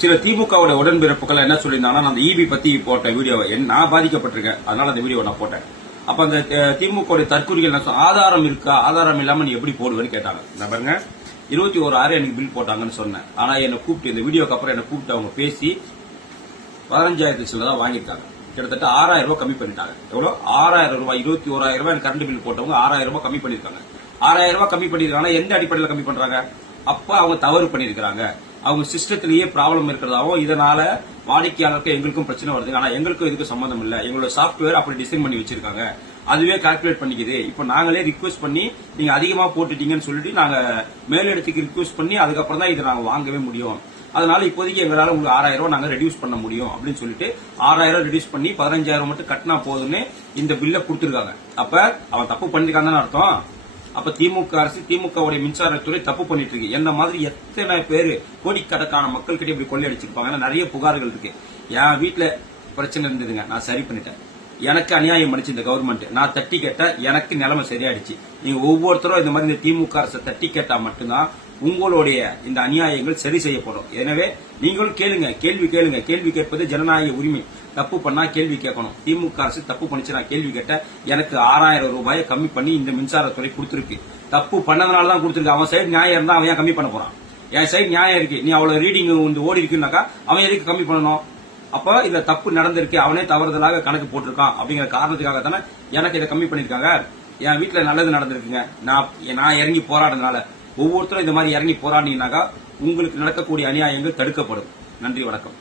சில திமுகவோட உடன்பிறப்புகள் என்ன சொல்லியிருந்தாங்கன்னா அந்த இபி பத்தி போட்ட வீடியோவை நான் பாதிக்கப்பட்டிருக்கேன், அதனால அந்த வீடியோ நான் போட்டேன். அப்ப அந்த திமுக தற்கொலைகள் என்ன ஆதாரம் இருக்கா, ஆதாரம் இல்லாம நீ எப்படி போடுவேன்னு கேட்டாங்க. நான் பாருங்க 21/6 எனக்கு பில் போட்டாங்கன்னு சொன்னேன். ஆனா என்ன கூப்பிட்டு இந்த வீடியோக்கு அப்புறம் என்ன கூப்பிட்டு அவங்க பேசி 15,000 தான் வாங்கியிருக்காங்க. கிட்டத்தட்ட 6,000 ரூபாய் கம்மி பண்ணிட்டாங்க. எவ்வளவு? 6,000 ரூபாய். 21,000 ரூபாய் கரண்ட் பில் போட்டவங்க 6,000 ரூபாய் கம்மி பண்ணிருக்காங்க. 6,000 ரூபாய் கம்மி பண்ணிருக்காங்க. எந்த அடிப்படையில் கம்மி பண்றாங்க? அப்ப அவங்க தவறு பண்ணிருக்காங்க, அவங்க சிஸ்டத்திலேயே ப்ராப்ளம் இருக்கிறதாவும், இதனால வாடிக்கையாளருக்கு எங்களுக்கும் பிரச்சனை வருது. ஆனா எங்களுக்கும் இதுக்கு சம்பந்தம் இல்ல, எங்களோட சாப்ட்வேர் அப்படி டிசைன் பண்ணி வச்சிருக்காங்க, அதுவே கால்குலேட் பண்ணிக்குது. இப்ப நாங்களே ரிக்வெஸ்ட் பண்ணி நீங்க அதிகமா போட்டுட்டீங்கன்னு சொல்லிட்டு நாங்க மேலிடத்துக்கு ரிக்வெஸ்ட் பண்ணி அதுக்கப்புறம் தான் இதை நாங்க வாங்கவே முடியும். அதனால இப்போதைக்கு எங்களால உங்களுக்கு 6,000 ரூபாய் நாங்க ரெடியூஸ் பண்ண முடியும் அப்படின்னு சொல்லிட்டு 6,000 ரெடியூஸ் பண்ணி 15,000 மட்டும் கட்டினா போதுன்னு இந்த பில்ல கொடுத்திருக்காங்க. அப்ப அவன் தப்பு பண்ணிருக்கான்னு அர்த்தம். அப்ப திமுக அரசு, திமுகவுடைய மின்சாரத்துறை தப்பு பண்ணிட்டு இருக்கு. என்ன மாதிரி எத்தனை பேரு கோடிக்கணக்கான மக்கள் கிட்ட இப்படி கொள்ளையடிச்சிருப்பாங்க. நிறைய புகார்கள் இருக்கு. என் வீட்டுல பிரச்சனை இருந்ததுங்க, நான் சரி பண்ணிட்டேன். எனக்கு அநியாயம் பண்ணிச்சு இந்த கவர்மெண்ட். நான் தட்டி கேட்ட எனக்கு நிலைமை சரியாயிடுச்சு. நீங்க ஒவ்வொருத்தரும் இந்த மாதிரி இந்த திமுக அரசை தட்டி கேட்டா மட்டும்தான் உங்களுடைய இந்த அநியாயங்கள் சரி செய்யப்படும். எனவே நீங்களும் கேளுங்க, கேள்வி கேளுங்க. கேள்வி கேட்பது ஜனநாயக உரிமை. தப்பு பண்ணா கேள்வி கேட்கணும். திமுக அரசு தப்பு பண்ணிச்சு, நான் கேள்வி கேட்டேன். எனக்கு 6,000 ரூபாயை கம்மி பண்ணி இந்த மின்சாரத்துறை கொடுத்திருக்கு. தப்பு பண்ணதுனாலதான் கொடுத்திருக்கு. அவன் சைடு நியாயம் இருந்தா அவன் ஏன் கம்மி பண்ண போறான்? என் சைடு நியாயம் இருக்கு, நீ அவ்வளவு ரீடிங் ஓடி இருக்குன்னாக்கா அவன் எதுக்கு கம்மி பண்ணணும்? அப்ப இதுல தப்பு நடந்திருக்கு, அவனே தவறுதலாக கணக்கு போட்டிருக்கான் அப்படிங்கிற காரணத்துக்காக தானே எனக்கு இதை கம்மி பண்ணிருக்காங்க. என் வீட்டுல நல்லது நடந்திருக்குங்க. நான் இறங்கி போராடுறதுனால ஒவ்வொருத்தரும் இந்த மாதிரி இறங்கி போராடினாக்கா உங்களுக்கு நடக்கக்கூடிய அநியாயங்கள் தடுக்கப்படும். நன்றி, வணக்கம்.